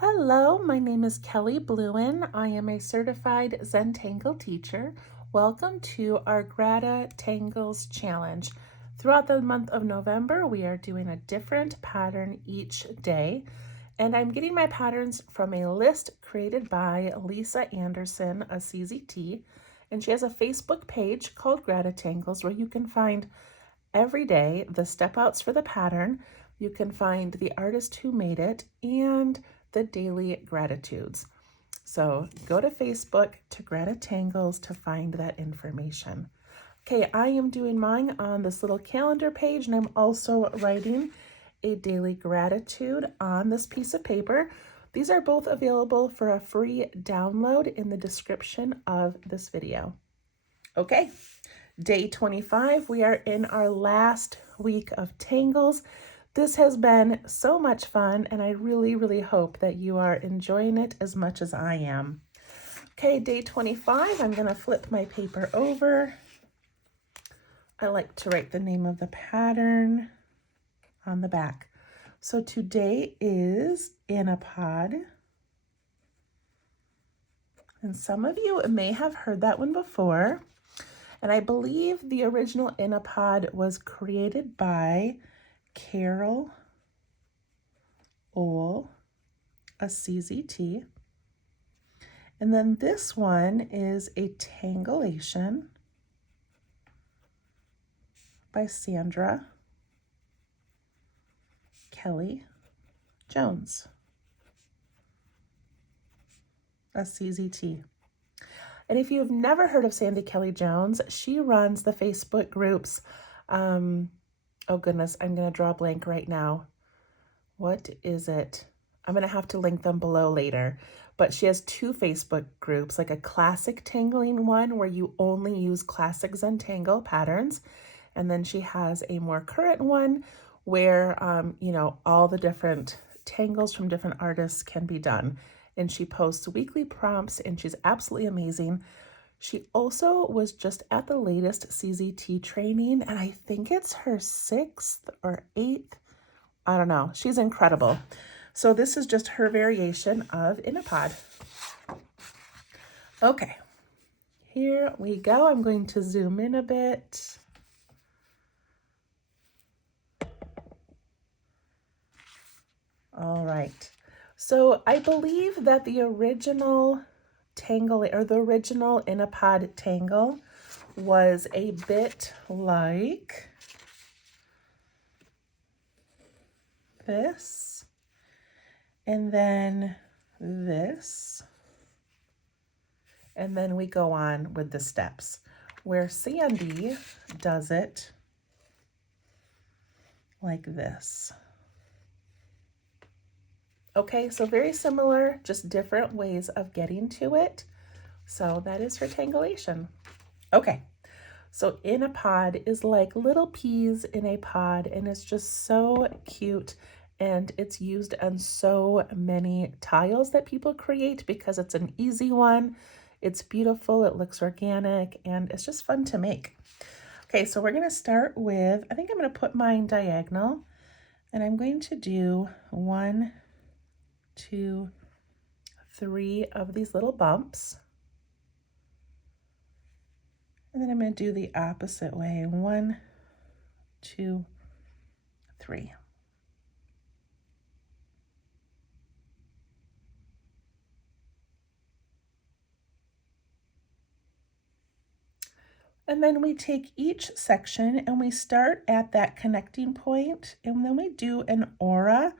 Hello, my name is Kelly Bluen. I am a certified Zentangle teacher. Welcome to our GratitangleZ challenge. Throughout the month of November, we are doing a different pattern each day, and I'm getting my patterns from a list created by Lisa Anderson, a CZT, and she has a Facebook page called GratitangleZ where you can find every day the step outs for the pattern. You can find the artist who made it and the daily gratitudes. So go to Facebook to GratitangleZ to find that information. Okay, I am doing mine on this little calendar page, and I'm also writing a daily gratitude on this piece of paper. These are both available for a free download in the description of this video. Okay, day 25, we are in our last week of tangles. This has been so much fun, and I really hope that you are enjoying it as much as I am. Okay, day 25, I'm gonna flip my paper over. I like to write the name of the pattern on the back. So today is Inapod. And some of you may have heard that one before. And I believe the original Inapod was created by Carol Ohl, a CZT. And then this one is a Tangleation by Sandra Kelly Jones, a CZT. And if you've never heard of Sandy Kelly Jones, she runs the Facebook groups. Oh goodness, I'm gonna draw a blank right now. What is it? I'm gonna have to link them below later. But she has two Facebook groups, like a classic tangling one where you only use classic Zentangle patterns. And then she has a more current one where, all the different tangles from different artists can be done. And she posts weekly prompts, and she's absolutely amazing. She also was just at the latest CZT training, and I think it's her 6th or 8th. I don't know. She's incredible. So this is just her variation of Inapod. Okay, here we go. I'm going to zoom in a bit. All right. So I believe that the original tangle, or the original Inapod tangle, was a bit like this, and then this, and then we go on with the steps, where Sandy does it like this. Okay, so very similar, just different ways of getting to it. So that is her tangulation. Okay, so Inapod is like little peas in a pod, and it's just so cute, and it's used on so many tiles that people create because it's an easy one. It's beautiful, it looks organic, and it's just fun to make. Okay, so we're gonna start with, I think I'm gonna put mine diagonal, and I'm going to do 1, 2, 3 of these little bumps. And then I'm going to do the opposite way. 1, 2, 3. And then we take each section and we start at that connecting point, and then we do an aura,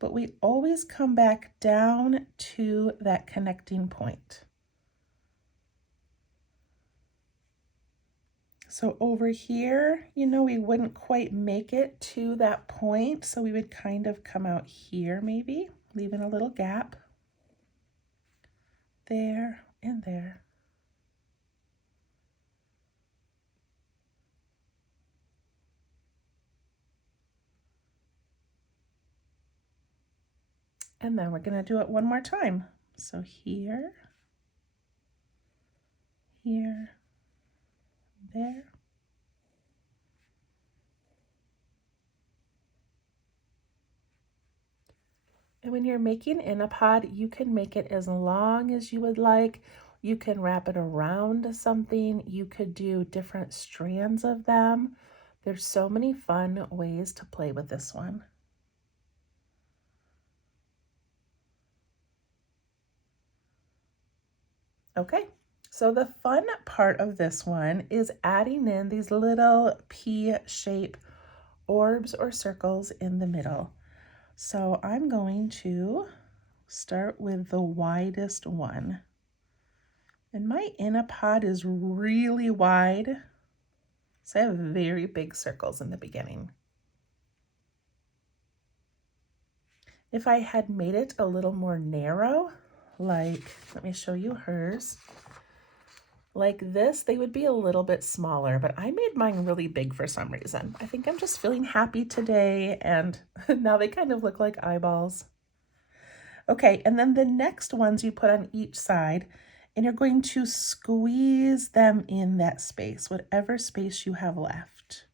but we always come back down to that connecting point. So over here, we wouldn't quite make it to that point, so we would kind of come out here maybe, leaving a little gap there and there. And then we're going to do it one more time. So here, here, there. And when you're making Inapod, you can make it as long as you would like. You can wrap it around something. You could do different strands of them. There's so many fun ways to play with this one. Okay, so the fun part of this one is adding in these little pea-shaped orbs or circles in the middle. So I'm going to start with the widest one. And my Inapod is really wide, so I have very big circles in the beginning. If I had made it a little more narrow, like, let me show you hers. Like this, they would be a little bit smaller, but I made mine really big for some reason. I think I'm just feeling happy today, and now they kind of look like eyeballs. Okay, and then the next ones you put on each side, and you're going to squeeze them in that space, whatever space you have left.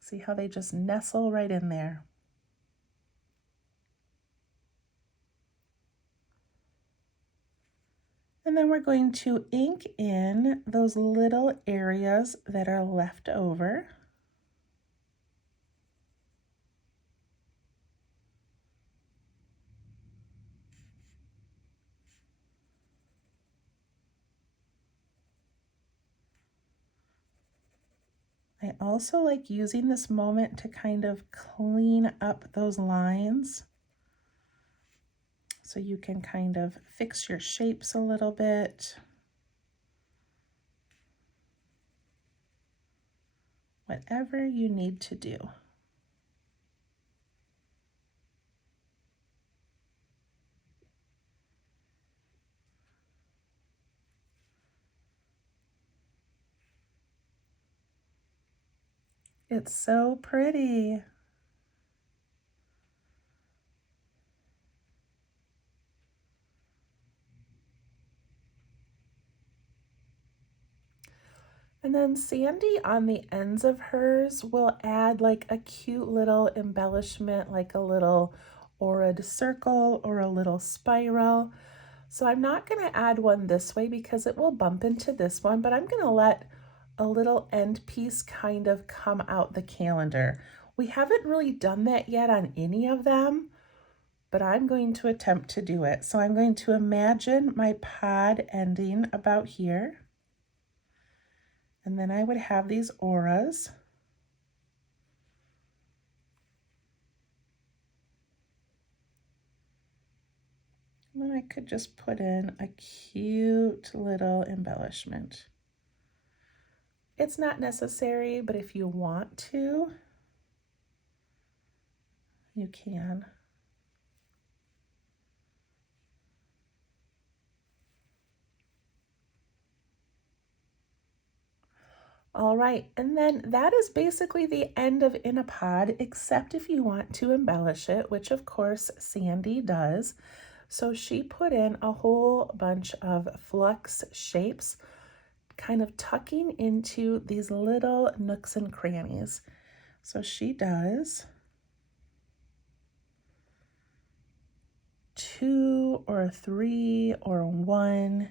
See how they just nestle right in there. And then we're going to ink in those little areas that are left over. I also like using this moment to kind of clean up those lines so you can kind of fix your shapes a little bit. Whatever you need to do. It's so pretty. And then Sandy on the ends of hers will add like a cute little embellishment, like a little aura'd circle or a little spiral. So I'm not going to add one this way because it will bump into this one, but I'm going to let a little end piece kind of come out the calendar. We haven't really done that yet on any of them, but I'm going to attempt to do it. So I'm going to imagine my pod ending about here. And then I would have these auras. And then I could just put in a cute little embellishment. It's not necessary, but if you want to, you can. All right, and then that is basically the end of Inapod, except if you want to embellish it, which of course Sandy does. So she put in a whole bunch of flux shapes, kind of tucking into these little nooks and crannies. So she does 2 or 3 or 1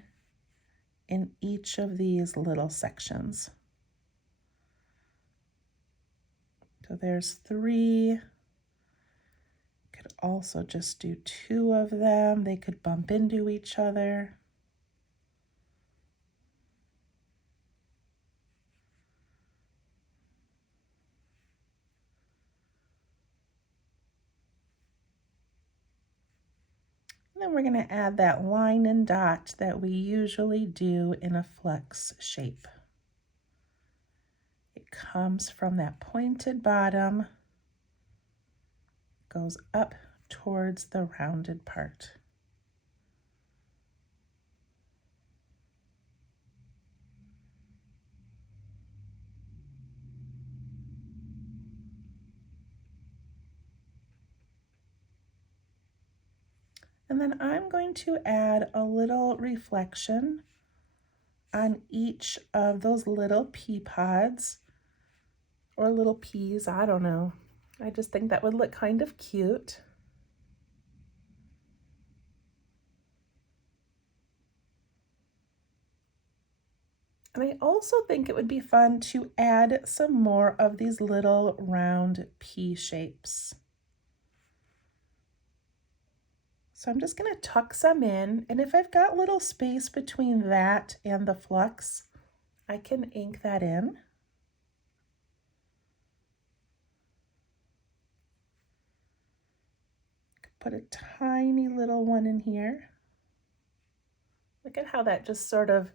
in each of these little sections. So there's 3. Could also just do 2 of them. They could bump into each other. And then we're going to add that line and dot that we usually do in a flux shape. It comes from that pointed bottom, goes up towards the rounded part. And then I'm going to add a little reflection on each of those little pea pods or little peas, I don't know. I just think that would look kind of cute. And I also think it would be fun to add some more of these little round pea shapes. So I'm just going to tuck some in, and if I've got little space between that and the flux, I can ink that in. Put a tiny little one in here. Look at how that just sort of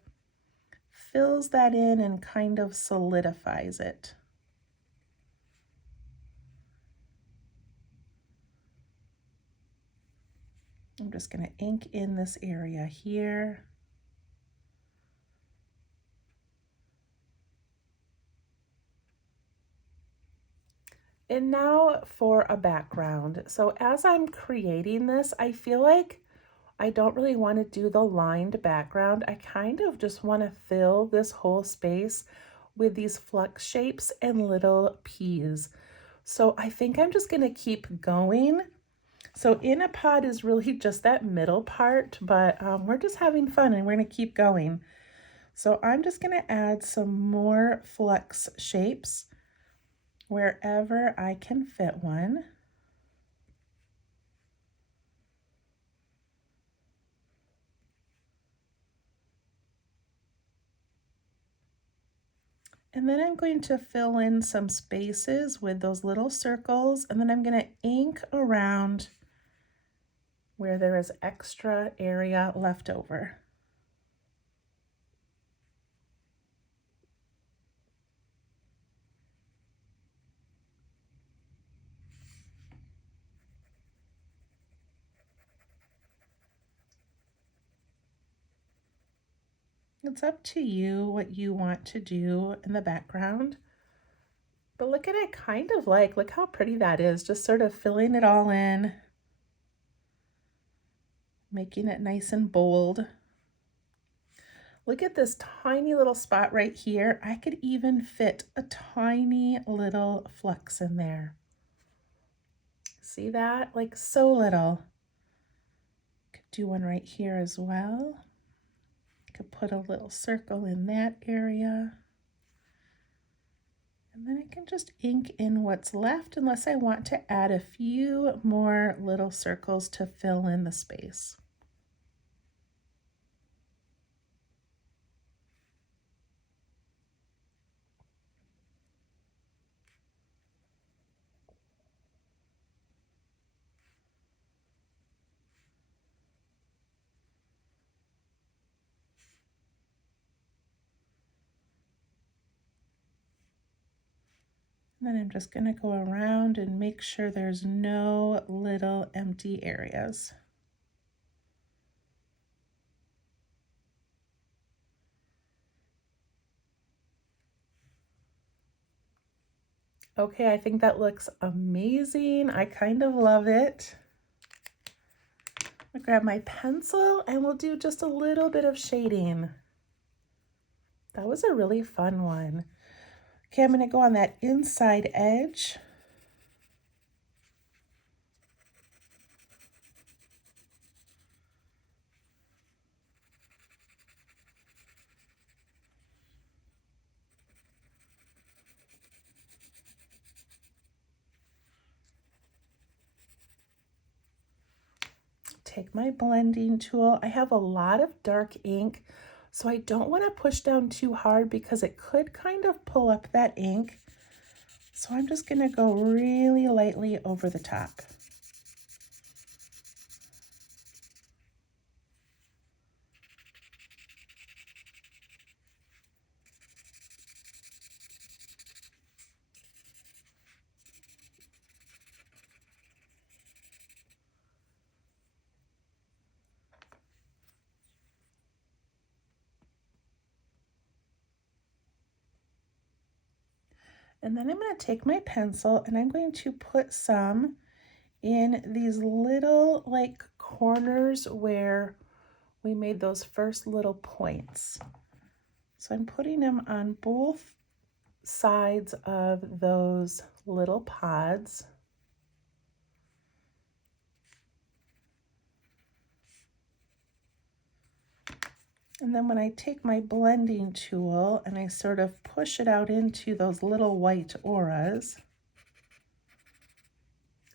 fills that in and kind of solidifies it. I'm just going to ink in this area here. And now for a background. So as I'm creating this, I feel like I don't really want to do the lined background. I kind of just want to fill this whole space with these flux shapes and little peas. So I think I'm just going to keep going. So Inapod is really just that middle part, but we're just having fun and we're going to keep going. So I'm just going to add some more flux shapes wherever I can fit one. And then I'm going to fill in some spaces with those little circles, and then I'm going to ink around where there is extra area left over. It's up to you what you want to do in the background. But look at it, kind of like, look how pretty that is, just sort of filling it all in, making it nice and bold. Look at this tiny little spot right here. I could even fit a tiny little flux in there. See that? Like so little. Could do one right here as well. Could put a little circle in that area. And then I can just ink in what's left unless I want to add a few more little circles to fill in the space. And then I'm just going to go around and make sure there's no little empty areas. Okay, I think that looks amazing. I kind of love it. I'll grab my pencil and we'll do just a little bit of shading. That was a really fun one. Okay, I'm going to go on that inside edge. Take my blending tool. I have a lot of dark ink, so I don't want to push down too hard because it could kind of pull up that ink. So I'm just going to go really lightly over the top. And then I'm going to take my pencil and I'm going to put some in these little like corners where we made those first little points. So I'm putting them on both sides of those little pods. And then when I take my blending tool and I sort of push it out into those little white auras,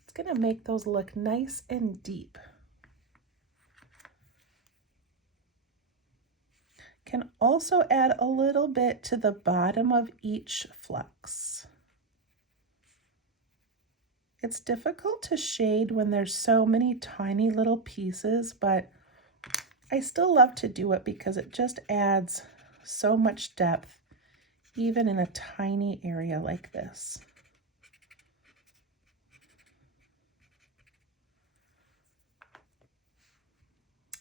it's going to make those look nice and deep. Can also add a little bit to the bottom of each flux. It's difficult to shade when there's so many tiny little pieces, but I still love to do it because it just adds so much depth, even in a tiny area like this.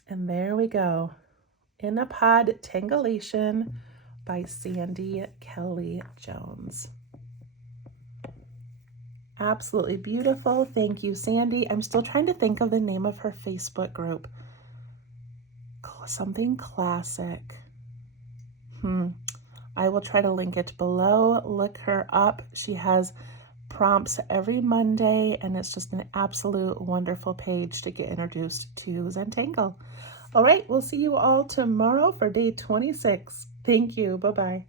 And there we go. Inapod Tangulation by Sandy Kelly Jones. Absolutely beautiful. Thank you, Sandy. I'm still trying to think of the name of her Facebook group. Something classic. I will try to link it below. Look her up. She has prompts every Monday, and it's just an absolute wonderful page to get introduced to Zentangle. All right, we'll see you all tomorrow for day 26. Thank you. Bye-bye.